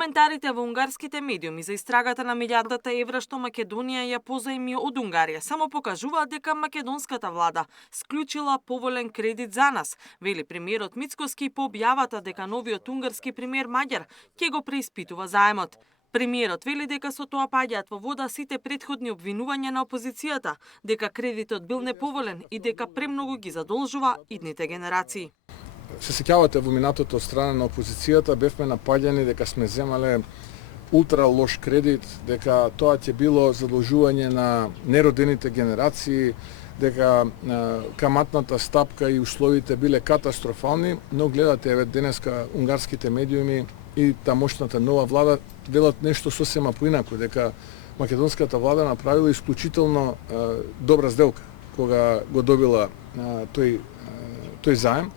Коментарите во унгарските медиуми за истрагата на милијардата евра што Македонија ја позајми од Унгарија само покажуваат дека македонската влада склучила поволен кредит за нас, вели премиерот Мицкоски по објавата дека новиот унгарски премиер Маѓар ќе го преиспитува заемот. Премиерот вели дека со тоа паѓаат во вода сите претходни обвинувања на опозицијата, дека кредитот бил неповолен и дека премногу ги задолжува идните генерации. Се сеќавате во минатото од страна на опозицијата бевме напаѓани дека сме земале ултра лош кредит, дека тоа ќе било задолжување на неродените генерации, дека каматната стапка и условите биле катастрофални, но гледате еве денеска унгарските медиуми и тамошната нова влада велат нешто сосема поинаку, дека македонската влада направила исклучително добра сделка кога го добила тој заем.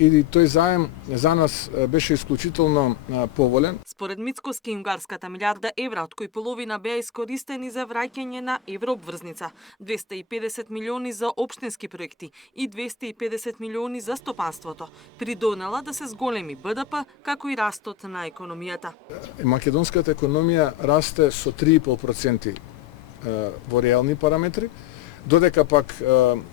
И тој заем за нас беше исклучително поволен. Според Мицкоски, унгарската милијарда евра, од кои половина беа искористени за враќање на еврообврзница, 250 милиони за општински проекти и 250 милиони за стопанството, придонела да се зголеми БДП, како и растот на економијата. Македонската економија расте со 3,5% во реални параметри, додека пак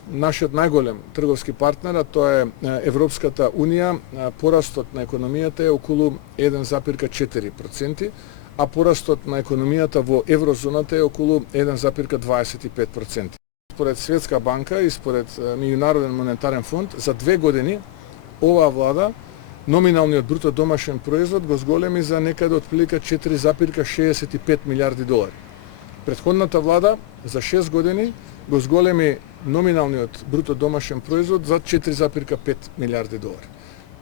нашиот најголем трговски партнер, тоа е Европската Унија, порастот на економијата е околу 1,4%, а порастот на економијата во еврозоната е околу 1,25%. Според Светска банка и според Меѓународен монетарен фонд, за 2 години оваа влада номиналниот бруто домашен производ го зголеми за некаде од прилика 4,65 милијарди долари. Претходната влада за 6 години го зголеми номиналниот бруто домашен производ за 4,5 милијарди долари.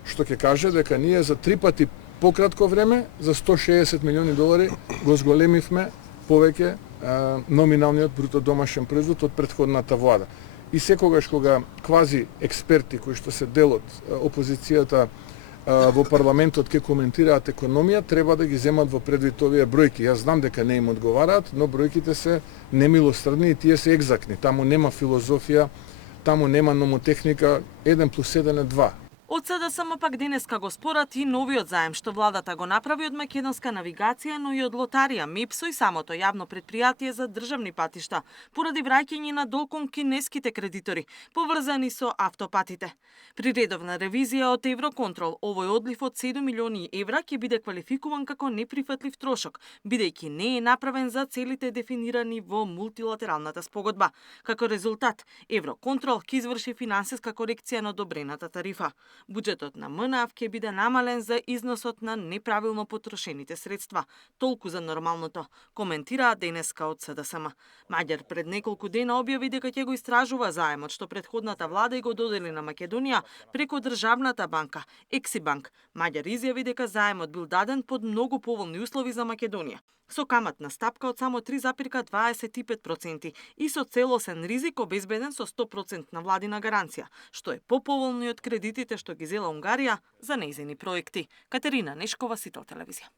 Што ќе каже дека ние за 3 пати пократко време, за 160 милиони долари, го зголемивме повеќе номиналниот бруто домашен производ од претходната влада. И секогаш кога квази експерти кои што се дел од опозицијата во парламентот ќе коментираат економија, треба да ги земат во предвид овие бројки. Јас знам дека не им одговараат, но бројките се немилострдни и тие се екзактни. Таму нема филозофија, таму нема номотехника, 1 плюс 1 е 2. Од СДСМ пак денеска го спорат и новиот заем што владата го направи од Македонска навигација, но и од Лотарија, МИПСО и самото јавно предпријатие за државни патишта, поради враќање на долг кон кинеските кредитори, поврзани со автопатите. При редовна ревизија од Евроконтрол, овој одлив од 7 милиони евра ќе биде квалификуван како неприфатлив трошок, бидејќи не е направен за целите дефинирани во мултилатералната спогодба. Како резултат, Евроконтрол ќе изврши финансиска корекција на одобрената тарифа. Буџетот на МНАФ ќе биде намален за износот на неправилно потрошените средства. Толку за нормалното, коментираа денеска од СДСМ. Маѓар пред неколку дена објави дека ќе го истражува заемот што претходната влада и го додели на Македонија преку државната банка, Ексибанк. Маѓар изјави дека заемот бил даден под многу поволни услови за Македонија, со каматна стапка од само 3,25% и со целосен ризик обезбеден со 100% владина гаранција, што е поповолни од кредитите што ги зела Унгарија за нејзини проекти. Катерина Нешкова, Сител телевизија.